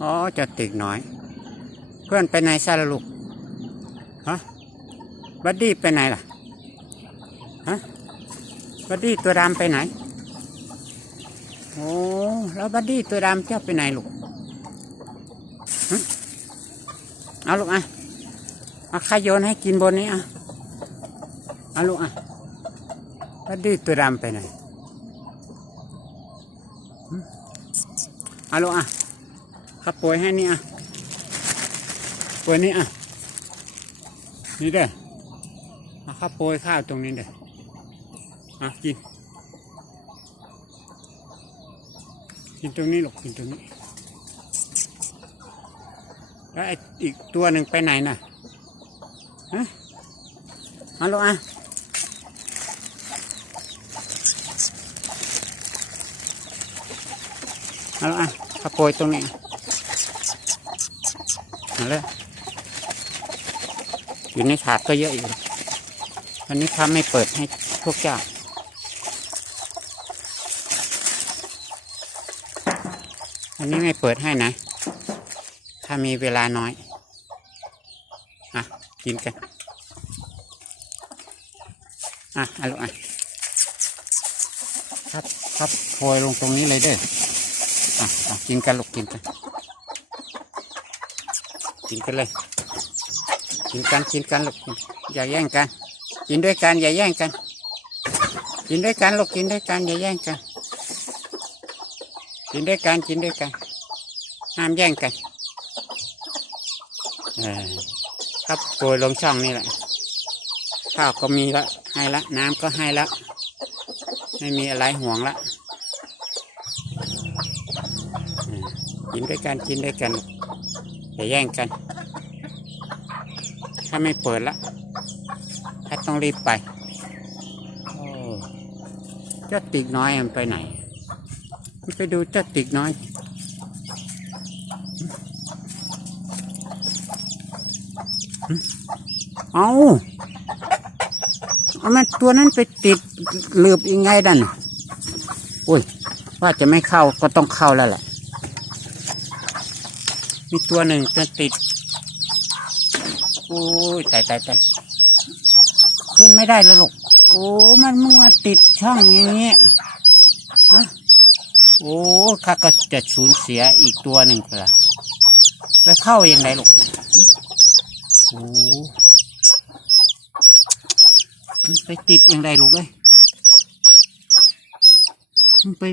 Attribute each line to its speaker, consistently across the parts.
Speaker 1: อ๋อจะติกน้อย เพื่อนไปไหนซะละลูกฮะบัดดี้ไปไหนล่ะฮะบัดดี้ตัวดำไปไหนโอ้แล้วบัดดี้ตัวดำเจ้าไปไหนลูกเอาลูกอะเอาใครโยนให้กินบนนี้อะเอาลูกอะบัดดี้ตัวดำไปไหนเอาลูกอะ ข้าป่วยให้นี่อะป่วยนี่อะ นี่เด้อเอาข้าวโปรยข้าวตรงนี้เด้ออะกิน กินตรงนี้หรอกกินตรงนี้ แล้วไอ้อีกตัวหนึ่งไปไหนน่ะ ฮะฮัลโหลอะฮัลโหลอะขโปรยตรงนี้ เอาเลยอยู่ในถาดก็เยอะอยู่วันนี้ข้าไม่เปิดให้พวกเจ้าอันนี้ไม่เปิดให้นะ ถ้ามีเวลาน้อย อะ กินกัน อะอาลูกอะครับ ครับโพยลงตรงนี้เลยเด้ออะอะกินกันลูกกินกัน กินกันเลย กินกันกินกันลูกอย่าแย่งกัน กินด้วยกันอย่าแย่งกัน กินด้วยกันลูกกินด้วยกันอย่าแย่งกัน กินด้วยกันกินด้วยกัน ห้ามแย่งกันเออครับโปรยลงช่องนี่แหละ ข้าวก็มีละให้ละ น้ำก็ให้ละ ไม่มีอะไรห่วงละกินด้วยกันกินด้วยกัน อย่าแย่งกัน ถ้าไม่เปิดละถ้าต้องรีบไปโอ้เจ้าติกน้อยมันไปไหน มันไปดูเจ้าติกน้อย เอาเอามันตัวนั้นไปติดเหลือบยังไงดันอุ้ย ว่าจะไม่เข้าก็ต้องเข้าแล้วแหละ มีตัวหนึ่งจะติดโอ้ยตายตายตายขึ้นไม่ได้แล้วลูกโอ้มันมึงมาติดช่องอย่างเงี้ยฮะโอ้ข้าก็จะสูญเสียอีกตัวหนึ่งละไปเข้าอย่างไรลูกโอ้ไปติดอย่างไรลูกเอ้ยไป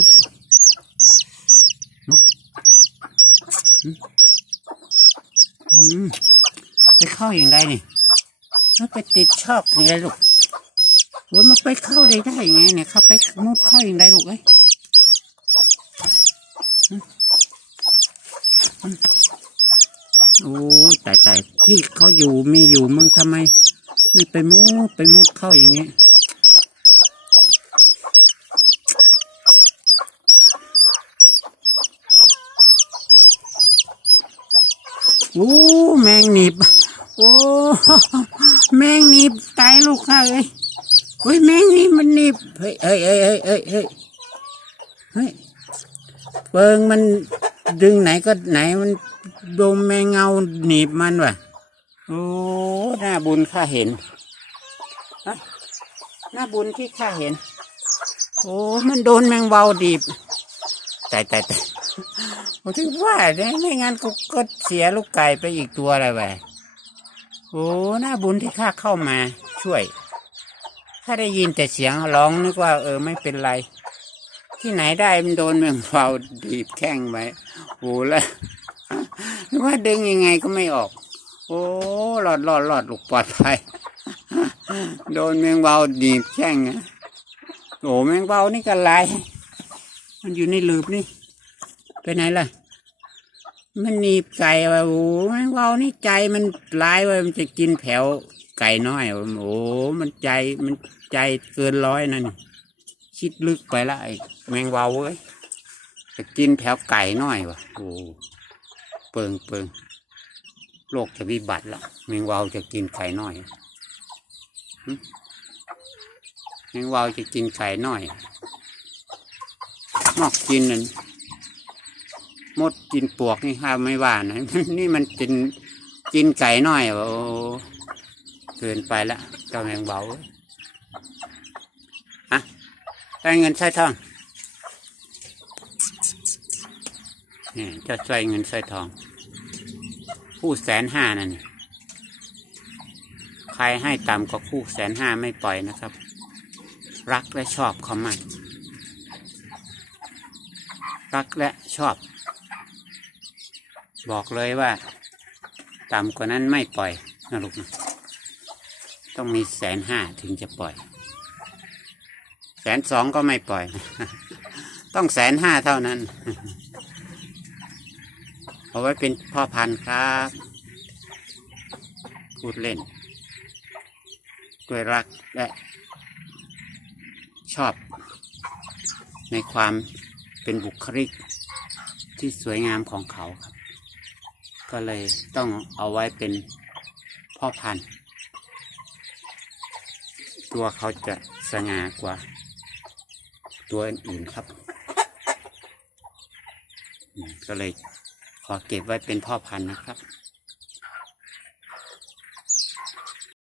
Speaker 1: หึหึอืม ไปเข้าอย่างไรนี่มันไปติดชอบอย่างไรลูกโอ้ยมันไปเข้าได้ได้ยังไงเนี่ยเข้าไปมุดเข้าอย่างไรลูกเอ้ยโอ้ยตายตายที่เขาอยู่มีอยู่มึงทำไม ไม่ไปมุดไปมุดเข้าอย่างนี้ โอ้แมงหนีบโอ้แมงหนีบตายลูกค่ะเอ้ยเฮ้ยแมงหนีบมันหนีบเฮ้ยเฮ้ยเฮ้ยเฮ้ยเฮ้ยเฮ้ยเฮ้ยเปิงมันดึงไหนก็ไหนมันโดมแมงเงาหนีบมันว่ะโอ้หน้าบุญข้าเห็นหน้าบุญที่ข้าเห็น โอ้มันโดนแมงเบาดีบตายตายตาย ผมถึงว่าเนี่ยไม่งั้นก็ก็เสียลูกไก่ไปอีกตัวอะไรไปโอ้หน้าบุญที่ข้าเข้ามาช่วยข้าได้ยินแต่เสียงร้องนึกว่า เออไม่เป็นไร ที่ไหนได้มันโดนแมงเบาดีบแข้งไว้โอ้แล้วนึกว่าดึงยังไงก็ไม่ออก โอ้หลอดหลอดหลอดลูกปลอดภัยโดนแมงเบาดีบแช่งอะโอ้แมงเบานี่ก็ลายมันอยู่ในหลืบนี่ ไปไหนล่ะ มันหนีบไก่ว่ะโอ้แมงเบานี่ใจมันร้ายว่ะมันจะกินแผวไก่น้อยว่ะโอ้มันใจมันใจเกินร้อยนั่นคิดลึกไปละไอ้แมงเบาเว้ยจะกินแผวไก่น้อยว่ะโอ้เปิงเปิงโลกจะวิบัติละแมงวาวจะกินไข่น้อยแมงวาวจะกินไข่น้อยนอกกินนั่น มดกินปวกนี่ข้าไม่ว่านะ นี่มันกินกินไก่น้อยโอ้เกินไปละเจ้าแมงเบาอะได้เงินใส่ทองนี่จะใส่เงินใส่ทอง คู่แสนห้านั่นใครให้ต่ำกว่าคู่แสนห้าไม่ปล่อยนะครับ รักและชอบเขามากรักและชอบ บอกเลยว่า ต่ำกว่านั้นไม่ปล่อยนะลูกนะต้องมีแสนห้าถึงจะปล่อย แสนสองก็ไม่ปล่อย ต้องแสนห้าเท่านั้นเอาไว้เป็นพ่อพันธุ์ครับพูดเล่นด้วยรักและชอบ ในความเป็นบุคลิกที่สวยงามของเขาครับ ก็เลยต้องเอาไว้เป็นพ่อพันธุ์ ตัวเขาจะสง่ากว่า ตัวอื่นครับ ก็เลยขอเก็บไว้เป็นพ่อพันธุ์นะครับ